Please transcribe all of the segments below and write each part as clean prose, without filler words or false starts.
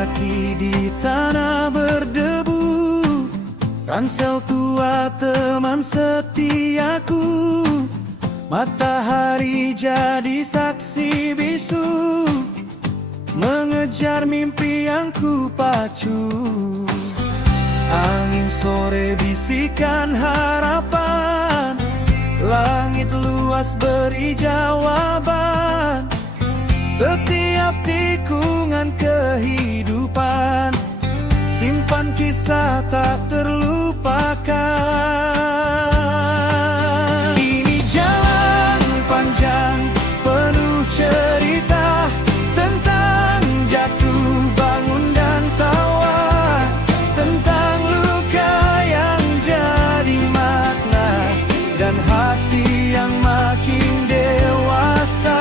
kaki di tanah berdebu, ransel tua teman setiaku. Matahari jadi saksi bisu, mengejar mimpi yang ku pacu. Angin sore bisikan harapan, langit luas beri jawaban. Setiap tikungan kehidupan, simpan kisah tak terlupakan. Ini jalan panjang penuh cerita, tentang jatuh bangun dan tawa, tentang luka yang jadi makna, dan hati yang makin dewasa.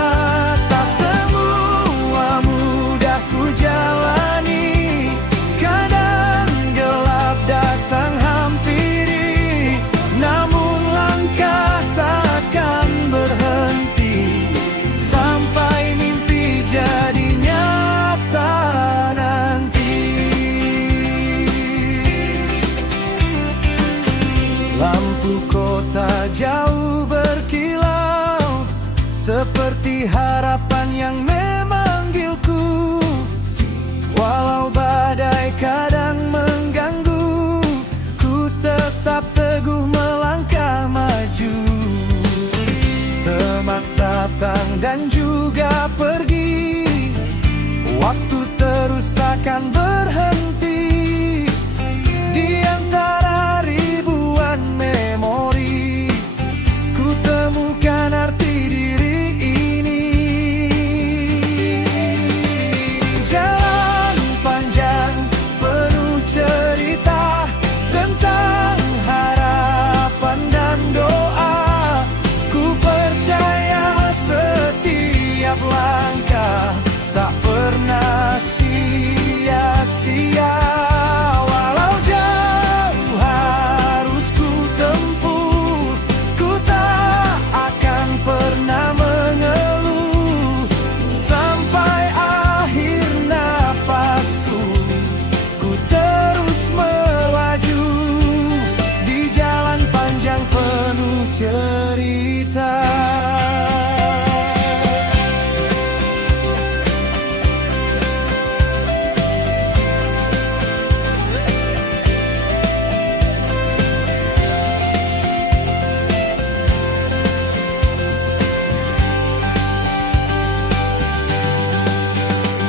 Tak semua mudah ku jalani, kadang gelap datang hampiri, namun langkah takkan berhenti sampai mimpi jadi nyata nanti. Lampu kota jauh berkilau, seperti harapan yang memanggilku. Walau badai kadang mengganggu, ku tetap teguh melangkah maju. Teman datang dan juga pergi, waktu terus takkan berhenti. Di antara ribuan memori, ku temukan arti diri ini. Jalan panjang penuh cerita, tentang harapan dan doa. Ku percaya setiap langkah tak pernah sia-sia. Walau jauh harus ku tempuh, ku tak akan pernah mengeluh sampai akhir nafasku. Ku terus melaju di jalan panjang penuh cerita.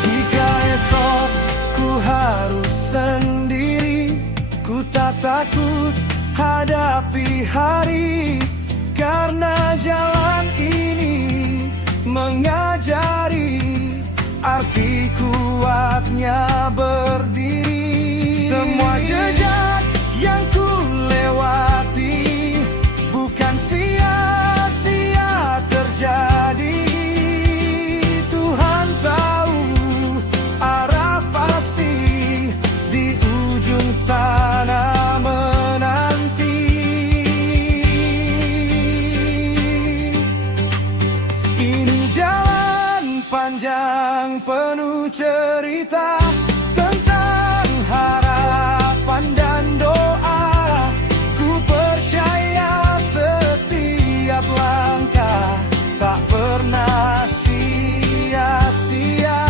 Jika esok ku harus sendiri, ku tak takut hadapi hari, karena jalan ini mengajari arti kuatnya berdiri. Semua jejak yang ku lewati bukan sia-sia terjadi. Tuhan tahu arah pasti, di ujung sana menanti. Ini jalan panjang penuh cerita, tentang harapan dan doa. Ku percaya setiap langkah tak pernah sia-sia.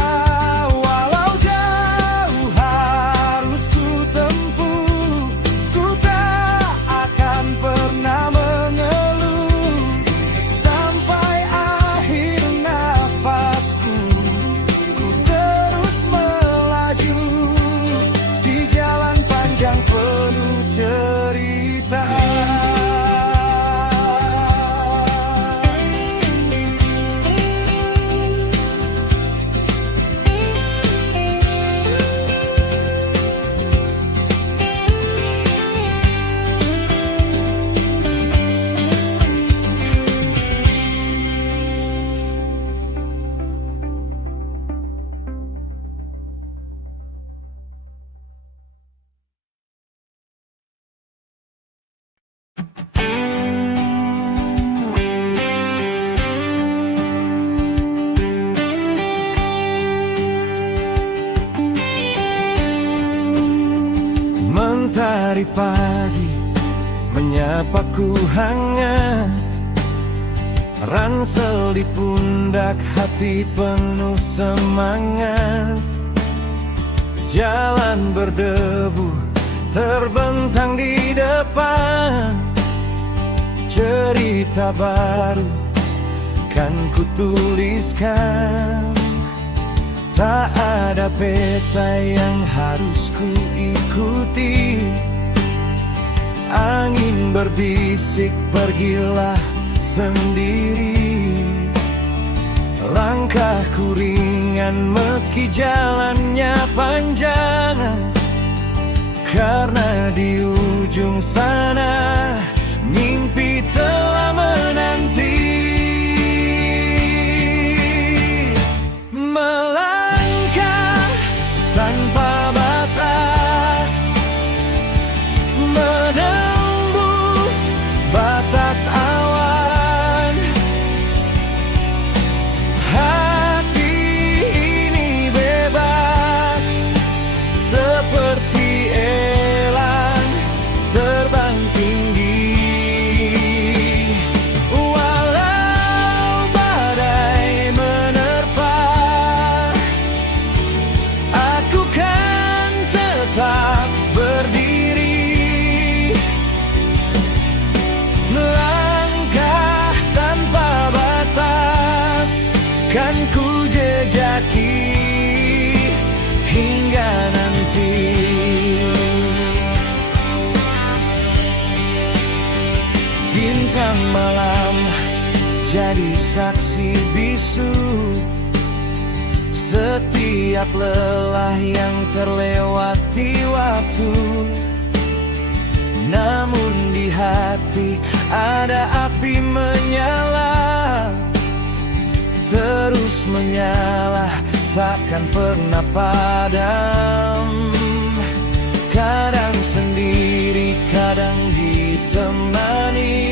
Walau jauh harus ku tempuh, ku tak akan pernah mengeluh sampai akhir nafasku. Ku terus melaju Hari pagi menyapaku hangat, ransel di pundak, hati penuh semangat. Jalan berdebu terbentang di depan, cerita baru kan ku tuliskan. Tak ada peta yang harus ku ikuti, angin berbisik pergilah sendiri. Langkahku ringan meski jalannya panjang, karena di ujung sana mimpi telah menanti. Melangkah tanpa batas, menembus batas awan. Hati ini bebas seperti elang terbang tinggi. Walau badai menerpa, aku kan tetap berdiri. Melangkah tanpa batas, kan ku jejaki hingga nanti. Bintang malam jadi saksi bisu setiap lelah yang terlewati waktu. Namun di hati ada api menyala, terus menyala, takkan pernah padam. Kadang sendiri, kadang ditemani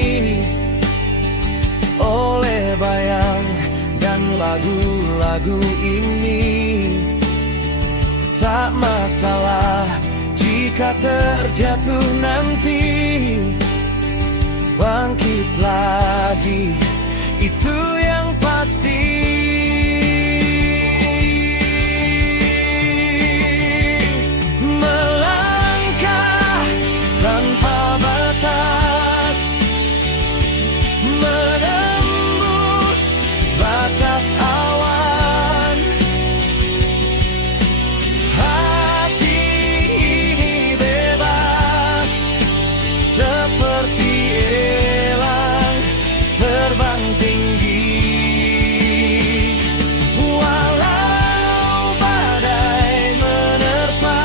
oleh bayang dan lagu-lagu ini. Tak masalah jika terjatuh nanti, bangkit lagi, itu yang pasti. Melangkah tanpa batas, menembus batas awan. Hati ini bebas seperti elang terbang tinggi. Walau badai menerpa,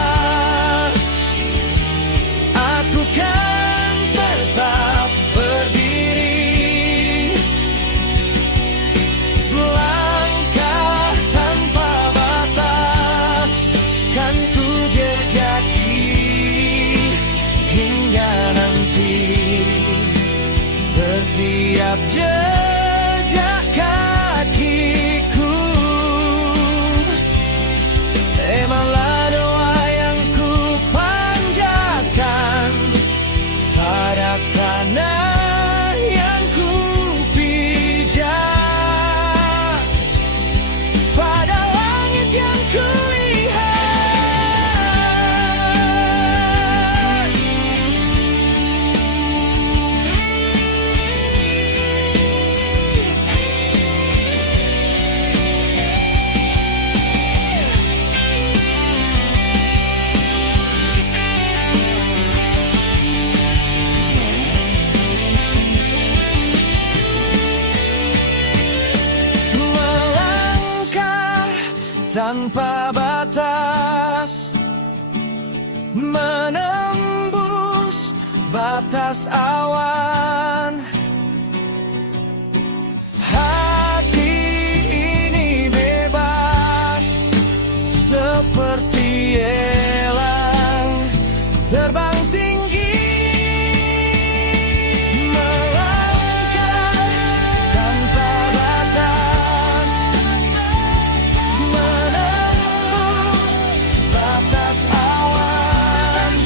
aku kan tetap berdiri. Langkah tanpa batas, kan ku jejaki hingga nanti. Setiap jejak kakiku emanglah doa yang ku panjatkan pada tanah yang ku pijak, pada langit yang ku lihat. Melangkah tanpa batas, menembus batas awan. Hati ini bebas seperti elang terbang tinggi. Melangkah tanpa batas, menembus batas awan.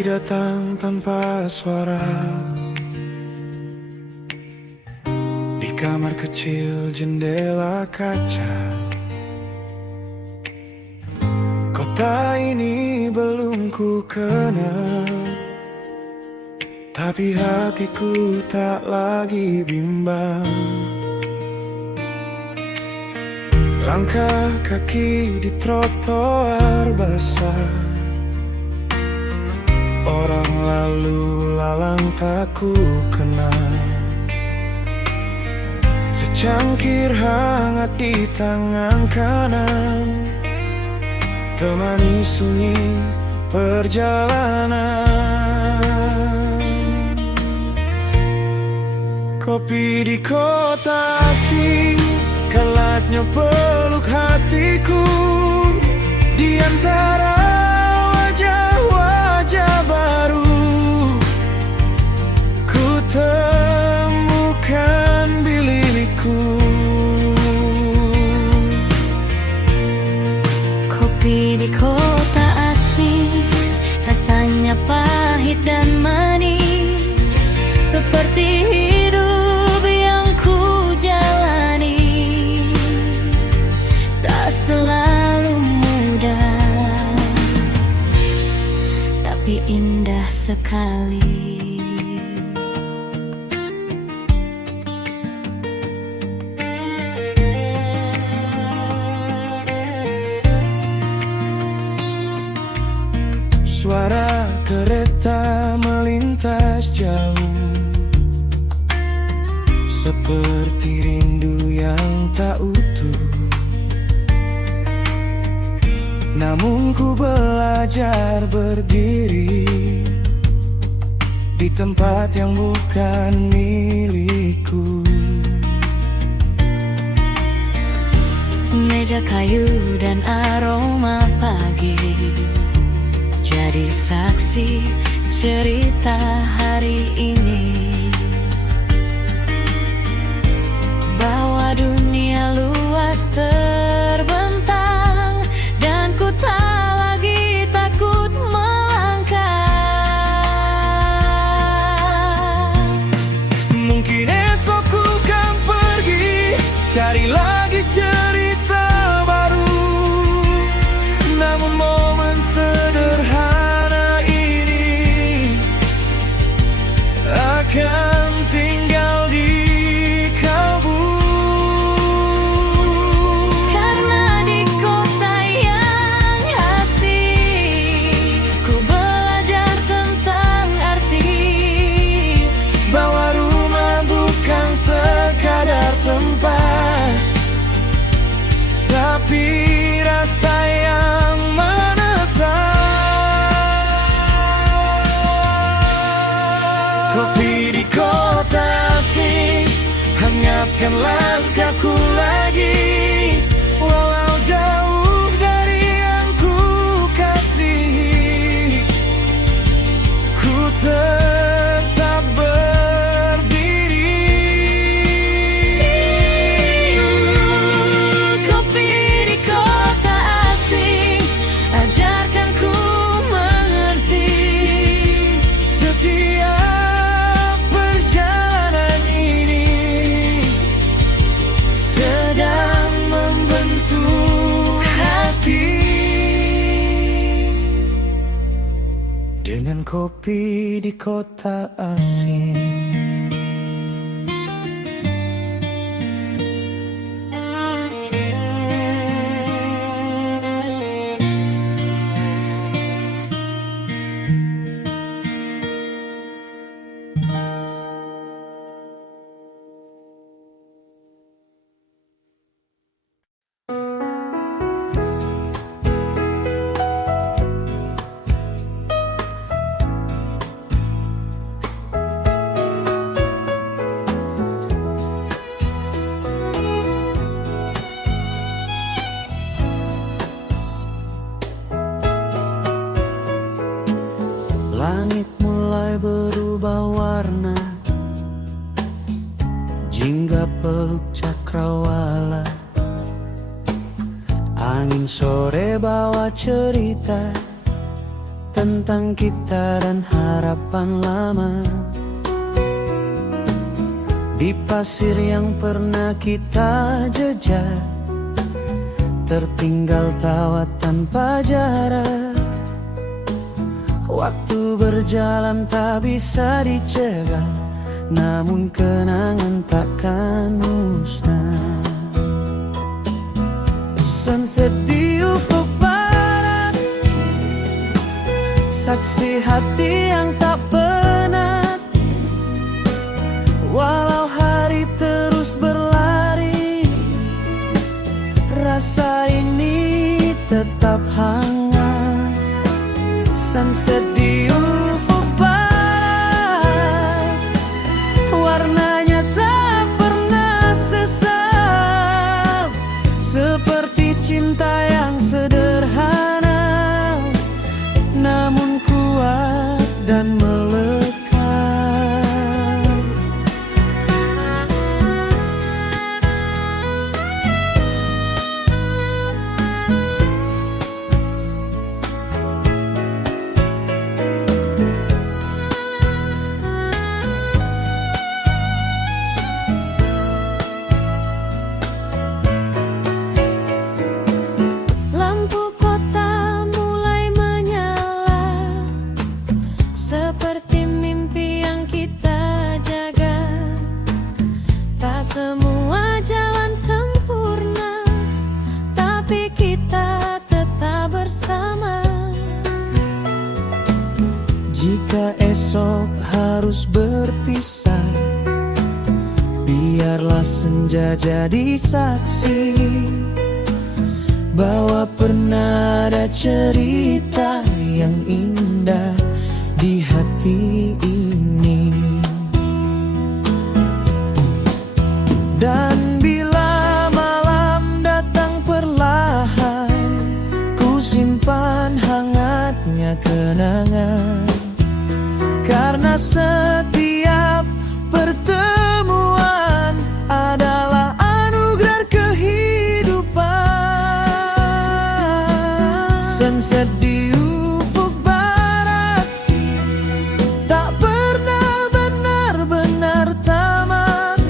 Pagi datang tanpa suara. Di kamar kecil jendela kaca. Kota ini belum ku kenal, tapi hatiku tak lagi bimbang. Langkah kaki di trotoar basah, orang lalu lalang tak ku kenal. Secangkir hangat di tangan kanan, temani sunyi perjalanan. Kopi di kota asing, kelatnya peluk hatiku. Di antara wajah-wajah baru, ku temukan bilikku. Kopi di kota asing, rasanya pahit dan manis, seperti hidup yang ku jalani. Tak selalu mudah, tapi indah sekali. Suara kereta melintas jauh, seperti rindu yang tak utuh. Namun ku belajar berdiri di tempat yang bukan milikku. Meja kayu dan aroma pagi jadi saksi cerita hari ini, bahwa dunia luas terbentang dan ku tak lagi takut melangkah. Mungkin esok ku kan pergi cari lagi cerita baru, namun momen sederhana ini akan tinggal di kalbu. Karena di kota yang asing, ku belajar tentang arti, Bahwa rumah bukan sekadar tempat, tapi rasa yang menetap. Kopi di kota asing, hangatkan langkahku lagi. Walau jauh dari yang ku kasihi, ku tetap berdiri. kopi di kota asing, ajarkan ku mengerti. Setiap perjalanan ini sedang membentuk hati. Dengan kopi di kota asing. Langit mulai berubah warna, jingga peluk cakrawala. Angin sore bawa cerita tentang kita dan harapan lama. Di pasir yang pernah kita jejak, tertinggal tawa tanpa jarak. Waktu berjalan tak bisa dicegah, namun kenangan takkan musnah. Sunset di ufuk barat, saksi hati yang tak penat. Walau hari terus berlari, rasa ini tetap hangat. Sunset di ufuk barat, warnanya tak pernah sesat, seperti cinta yang sederhana, namun kuat dan melekat. Semua jalan sempurna, tapi kita tetap bersama. Jika esok harus berpisah, biarlah senja jadi saksi bahwa pernah ada cerita yang indah di hati ini. Dan bila malam datang perlahan, ku simpan hangatnya kenangan. Karena setiap pertemuan adalah anugerah kehidupan. Sunset di ufuk barat tak pernah benar-benar tamat,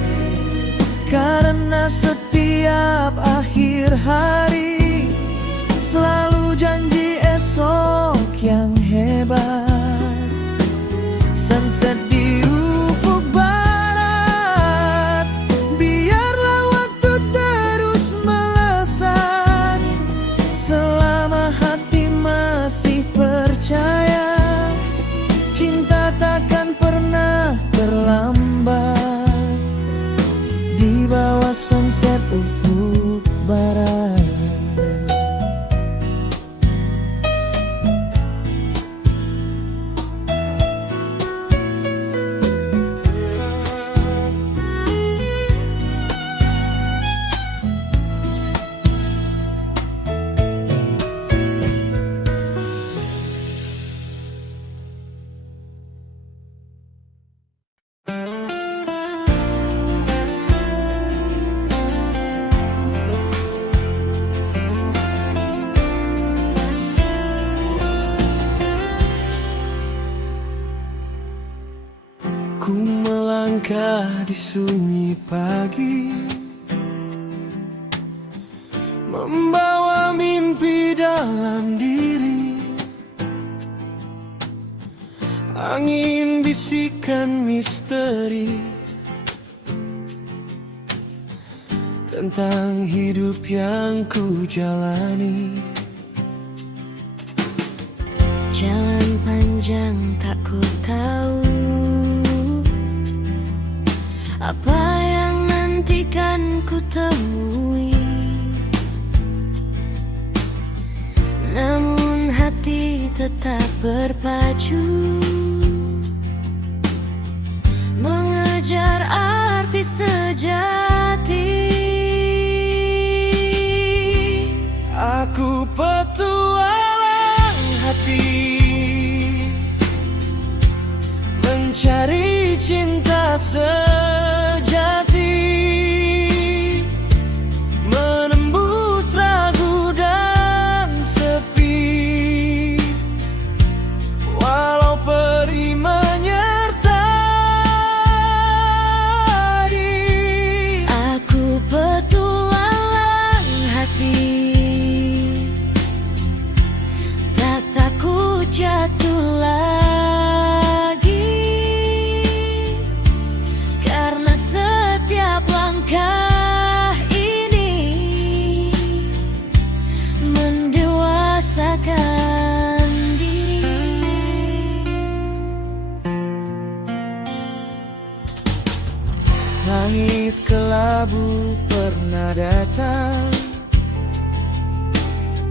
karena setiap akhir hari selalu janji esok yang hebat. Sunset di ufuk barat, biarlah waktu terus melesat, selama hati masih percaya, cinta takkan pernah terlambat. Di bawah sunset ufuk barat. Ku melangkah di sunyi pagi, membawa mimpi dalam diri. Angin bisikan misteri tentang hidup yang ku jalani. Jalan panjang tak ku tahu apa yang nantikan ku temui, namun hati tetap berpacu mengejar arti sejati. Aku petualang hati, mencari cinta sejati, menembus ragu dan sepi, Langit kelabu pernah datang,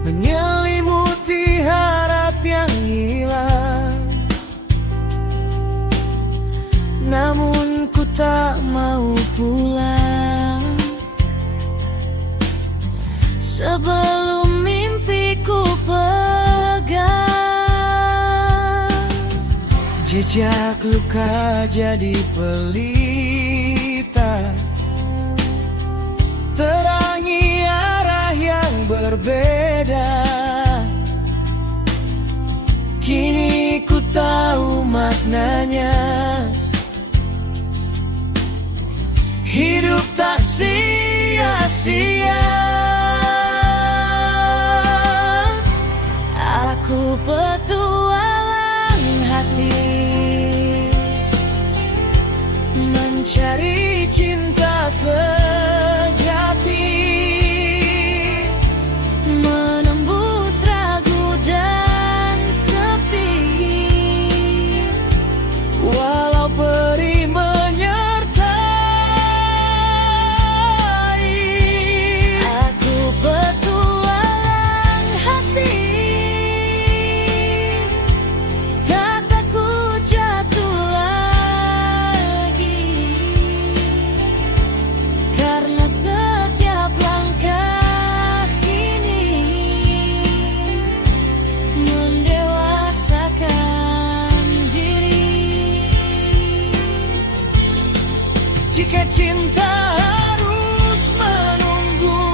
menyelimuti harap yang hilang. Namun ku tak mau pulang sebelum mimpiku pegang. Jejak luka jadi pelita, terangi arah yang berbeda. Kini ku tahu maknanya, hidup tak sia-sia. Aku petualang hati, mencari cinta sejati, menembus ragu dan sepi. walau perih menyertai. Aku petualang hati, tak takut jatuh lagi, karena setiap langkah ini mendewasakan diri. Jika cinta harus menunggu,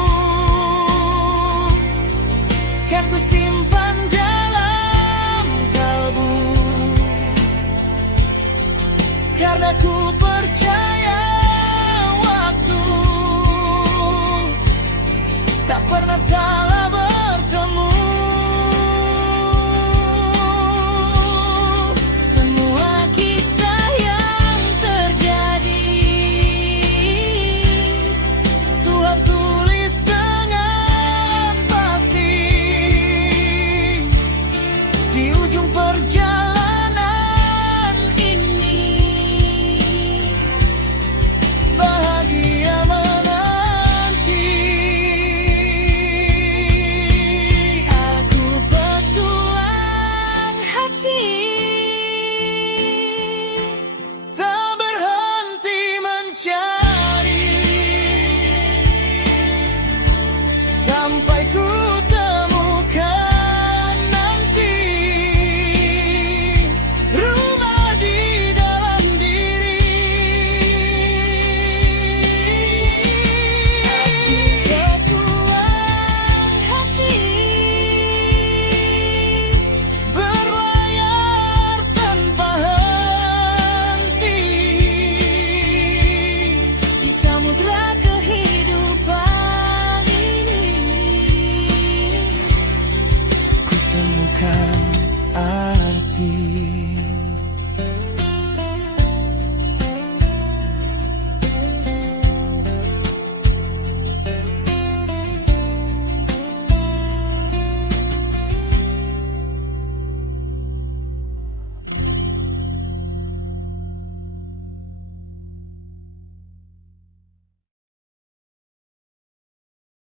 kan ku simpan dalam kalbu, karena ku percaya waktu tak pernah salah bertemu. Semua kisah yang terjadi Tuhan tulis dengan pasti. Di ujung perjalanan ini, bahagia menanti. aku petualang hati, Tak berhenti mencari sampai ku temukan nanti rumah di dalam diri. petualang hati, Berlayar tanpa henti di samudra kehidupan ini. ku temukan arti.